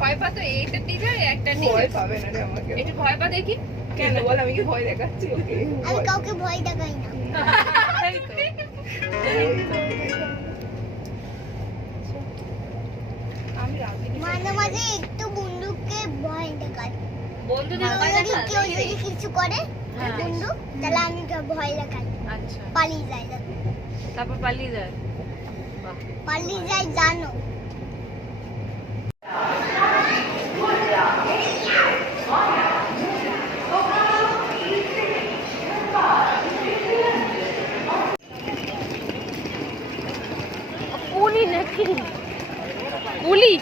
ভয় পা তো এইটা টিচার একটা ভয় পাবে না রে আমাকে। একটু ভয় পা দেখি। কেন বল আমি কি ভয় দেখাচ্ছি? ওকে আমি কাউকে ভয় দেখাই না। তাই তো। আমি রাখিনি মাঝে মাঝে একটু বন্দুককে ভয় দেখাই। বন্ধুদের কেউ ভয় যদি কেউ যদি কিছু করে হ্যাঁ। বন্দুক তাহলে আমি ভয় দেখাই। আচ্ছা। পালিয়ে যায়। তারপর পালিয়ে যায়। পালিয়ে যায় জানো। কুলি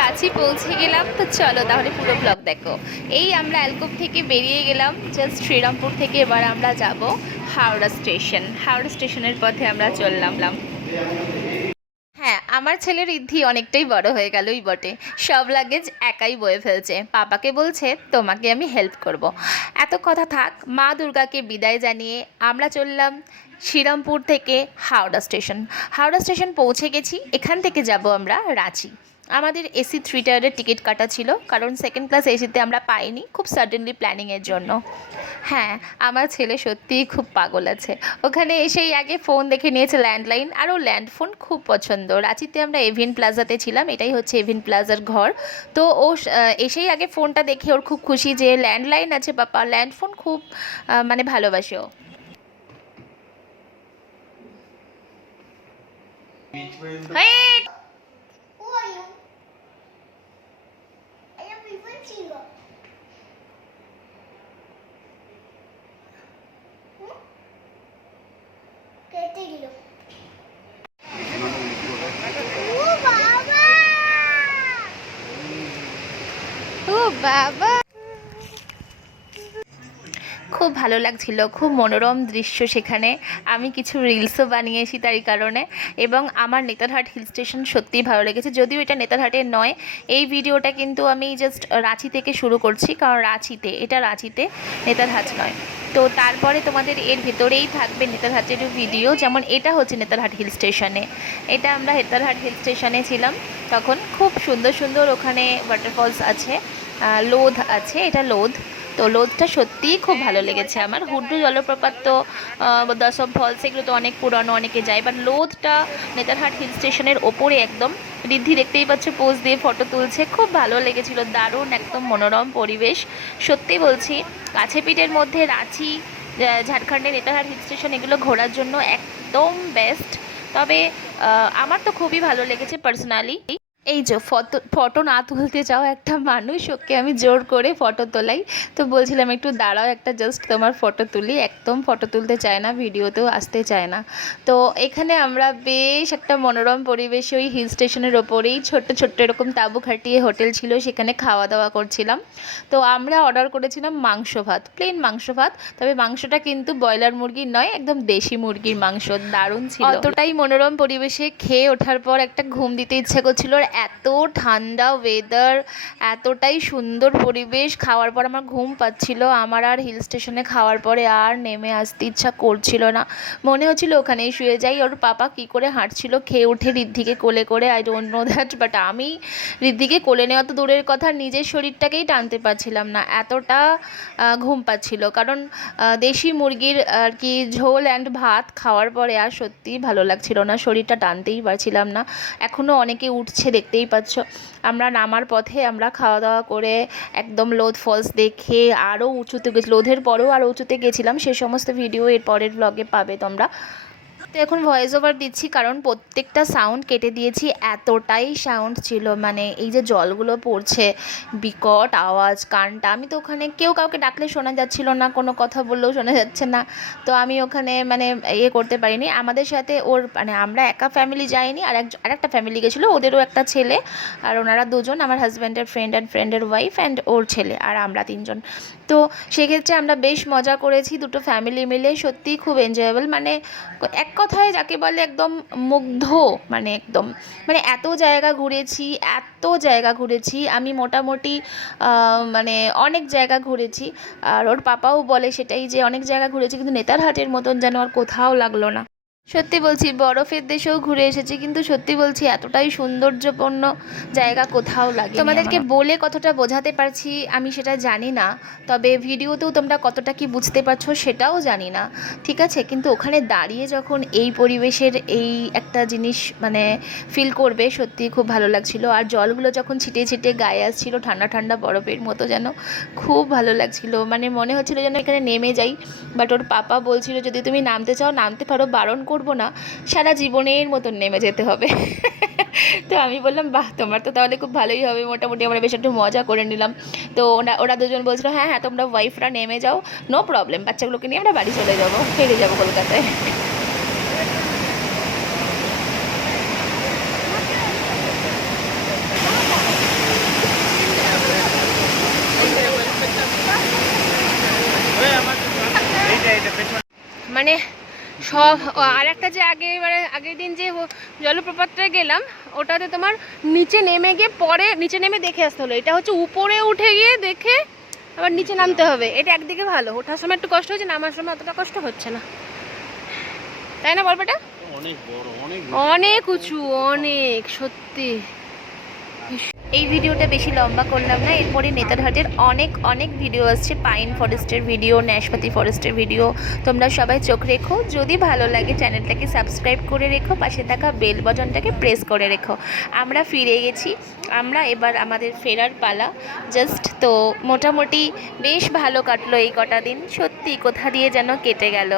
রাঁচি পৌঁছে গেলাম, তো চলো তাহলে পুরো ব্লগ দেখো। এই আমরা অ্যালকোপ থেকে বেরিয়ে গেলাম জাস্ট শ্রীরামপুর থেকে এবার আমরা যাব হাওড়া স্টেশন হাওড়া স্টেশনের পথে আমরা চললাম। আমার ছেলের ঋদ্ধি অনেকটাই বড় হয়ে গেলই বটে। সব লাগেজ একাই বয়ে ফেলছে। পাপাকে বলছে, তোমাকে আমি হেল্প করব। এত কথা থাক, মা দুর্গাকে বিদায় জানিয়ে আমরা চললাম শ্রীরামপুর থেকে হাওড়া স্টেশন। হাওড়া স্টেশন পৌঁছে গেছি, এখান থেকে যাব আমরা রাঁচি। আমাদের এসি থ্রি টায়ারের টিকিট কাটা ছিল কারণ সেকেন্ড ক্লাস এসিতে আমরা পাইনি খুব সাডেনলি প্ল্যানিংয়ের জন্য। হ্যাঁ আমার ছেলে সত্যিই খুব পাগল আছে। ওখানে এসেই আগে ফোন দেখে নিয়েছে ল্যান্ডলাইন আর ও ল্যান্ড ফোন খুব পছন্দ। রাঁচিতে আমরা এভিন প্লাজাতে ছিলাম এটাই হচ্ছে এভিন প্লাজার ঘর। তো ও এসেই আগে ফোনটা দেখে ওর খুব খুশি যে ল্যান্ডলাইন আছে বাবা ল্যান্ড ফোন খুব মানে ভালোবাসে ও। হেই! বাবা। খুব ভালো লাগছিল, খুব মনোরম দৃশ্য সেখানে। আমি কিছু রিলসও বানিয়েছি তারই কারণে। এবং আমার নেতারহাট হিল স্টেশন সত্যিই ভালো লেগেছে। যদিও এটা নেতারহাটে নয়, এই ভিডিওটা কিন্তু আমি জাস্ট রাঁচি থেকে শুরু করছি, কারণ রাঁচিতে, এটা রাঁচিতে নেতারহাট নয়। তো তারপরে তোমাদের এর ভিতরেই থাকবে নেতারহাটের ভিডিও যেমন এটা হচ্ছে নেতারহাট হিল স্টেশনে এটা আমরা হেতারহাট হিল স্টেশনে ছিলাম, তখন খুব সুন্দর সুন্দর ওখানে ওয়াটারফলস আছে লোধ আছে, এটা লোধ। তো লোধটা সত্যিই খুব ভালো লেগেছে আমার। হুড্রু, জলপ্রপাত তো দশম ফলস, এগুলো তো অনেক পুরানো, অনেকে যায়। বাট লোধটা নেতারহাট হিল স্টেশনের ওপরে একদম। ঋদ্ধি দেখতেই পাচ্ছে পোজ দিয়ে ফটো তুলছে। খুব ভালো লেগেছিল, দারুণ, একদম মনোরম পরিবেশ। সত্যি বলছি, কাছে পিঠের মধ্যে রাঁচি ঝাড়খণ্ডের নেতারহাট হিল স্টেশন এগুলো ঘোরার জন্য একদম বেস্ট তবে আমার তো খুবই ভালো লেগেছে পার্সোনালি এই যে ফটো ফটো না তুলতে চাও একটা মানুষ, ওকে আমি জোর করে ফটো তোলাই। তো বলছিলাম, একটু দাঁড়াও, একটা জাস্ট তোমার ফটো তুলি। একদম ফটো তুলতে চায় না, ভিডিওতেও আসতে চায় না। তো এখানে আমরা বেশ একটা মনোরম পরিবেশে ওই হিল স্টেশনের ওপরেই ছোট্ট ছোট্ট এরকম তাঁবু খাটিয়ে হোটেল ছিল, সেখানে খাওয়া দাওয়া করছিলাম। তো আমরা অর্ডার করেছিলাম মাংস ভাত প্লেন মাংস ভাত। তবে মাংসটা কিন্তু ব্রয়লার মুরগির নয়, একদম দেশি মুরগির মাংস, দারুণ ছিল। অতটাই মনোরম পরিবেশে খেয়ে ওঠার পর একটা ঘুম দিতে ইচ্ছে করছিল, আর এত ঠান্ডা ওয়েদার এতটাই সুন্দর পরিবেশ। খাওয়ার পর আমার ঘুম পাচ্ছিল, আমার আর হিল স্টেশনে খাওয়ার পরে আর নেমে আসতে ইচ্ছা করছিল না। মনে হচ্ছিল ওখানেই শুয়ে যাই, ওর পাপা কি করে হাঁটছিল, খেয়ে উঠে ঋদ্ধিকে কোলে করে I don't know that but আমি ঋদ্ধিকে কোলে নেওয়া তো দূরের কথা, নিজের শরীরটাকেই টানতে পারছিলাম না। এতটা ঘুম পাচ্ছিল। কারণ দেশি মুরগির, আর কি, ঝোল অ্যান্ড ভাত খাওয়ার পরে আর সত্যিই ভালো লাগছিল না, শরীরটা টানতেই পারছিলাম না। এখনও অনেকে উঠছে দেখতেই পাচ্ছ। আমরা নামার পথে আমরা খাওয়া দাওয়া করে একদম লোধ ফলস দেখে আরও উঁচুতে গেছি। লোধের পরেও আরও উঁচুতে গেছিলাম। সে সমস্ত ভিডিও এর পরের ব্লগে পাবে তোমরা। তো এখন ভয়েস ওভার দিচ্ছি, কারণ প্রত্যেকটা সাউন্ড কেটে দিয়েছি, এতটাই সাউন্ড ছিল। মানে এই যে জলগুলো পড়ছে, বিকট আওয়াজ, কানটা, আমি তো ওখানে কেউ কাউকে ডাকলে শোনা যাচ্ছিল না, কোনো কথা বললেও শোনা যাচ্ছে না। তো আমি ওখানে মানে ইয়ে করতে পারিনি। আমাদের সাথে ওর মানে আমরা একা ফ্যামিলি যাইনি, আর এক আরেকটা ফ্যামিলি গেছিল, ওদেরও একটা ছেলে, আর ওনারা দুজন, আমার হাজব্যান্ডের ফ্রেন্ড অ্যান্ড ফ্রেন্ডের ওয়াইফ অ্যান্ড ওর ছেলে, আর আমরা তিনজন। তো সেক্ষেত্রে আমরা বেশ মজা করেছি, দুটো ফ্যামিলি মিলে, সত্যিই খুব এনজয়েবল মানে এক কথায় যাকে বলে একদম মুগ্ধ মানে একদম মানে এত জায়গা ঘুরেছি, এত জায়গা ঘুরেছি, আমি মোটামুটি মানে অনেক জায়গা ঘুরেছি। আর ওর পাপাও বলে সেটাই যে অনেক জায়গা ঘুরেছি, কিন্তু নেতারহাটের মতন যেন আর কোথাও লাগল না। সত্যি বলছি বরফের দেশেও ঘুরে এসেছি কিন্তু সত্যি বলছি এতটাই সৌন্দর্যপূর্ণ জায়গা কোথাও লাগে তোমাদেরকে বলে কতটা বোঝাতে পারছি আমি সেটা জানি না তবে ভিডিওতেও তোমরা কতটা কি বুঝতে পারছ সেটাও জানি না। ঠিক আছে কিন্তু ওখানে দাঁড়িয়ে যখন এই পরিবেশের এই একটা জিনিস মানে ফিল করবে সত্যি খুব ভালো লাগছিল। আর জলগুলো যখন ছিটে ছিটে গায়ে আসছিল ঠান্ডা ঠান্ডা বরফের মতো যেন খুব ভালো লাগছিল। মানে মনে হচ্ছিল যেন এখানে নেমে যাই বাট ওর পাপা বলছিল যদি তুমি নামতে চাও নামতে পারো বারণ করব না সারা জীবনের মতন নেমে যেতে হবে। তো আমি বললাম বাহ তোমার তো তাহলে খুব ভালোই হবে। মোটামুটি আমরা বেশ একটু মজা করে নিলাম। তো ওরা ওরা দুজন বলছিল হ্যাঁ হ্যাঁ তোমরা ওয়াইফরা নেমে যাও নো প্রবলেম বাচ্চাগুলোকে নিয়ে আমরা বাড়ি চলে যাব ফিরে যাব কলকাতায়। মানে সব আর একটা যে আগে মানে আগের দিন যে জলপ্রপাতটায় গেলাম ওটাতে তোমার নিচে নেমে গিয়ে পরে নিচে নেমে দেখে আসতে হলো। এটা হচ্ছে উপরে উঠে গিয়ে দেখে আবার নিচে নামতে হবে। এটা একদিকে ভালো ওঠার সময় একটু কষ্ট হচ্ছে নামার সময় অতটা কষ্ট হচ্ছে না। তাই না বলবেটা অনেক বড় অনেক অনেক উঁচু অনেক সত্যি। এই ভিডিওটা বেশি লম্বা করলাম না, এরপরে নেতারহাটের অনেক অনেক ভিডিও আসছে। পাইন ফরেস্টের ভিডিও ন্যাশপাতি ফরেস্টের ভিডিও। তোমরা সবাই চোখ রেখো। যদি ভালো লাগে চ্যানেলটাকে সাবস্ক্রাইব করে রেখো, পাশে থাকা বেল বাটনটাকে প্রেস করে রেখো। আমরা ফিরে গেছি। আমরা এবার আমাদের ফেরার পালা। জাস্ট তো মোটামুটি বেশ ভালো কাটলো এই কটা দিন। সত্যি কোথা দিয়ে যেন কেটে গেল।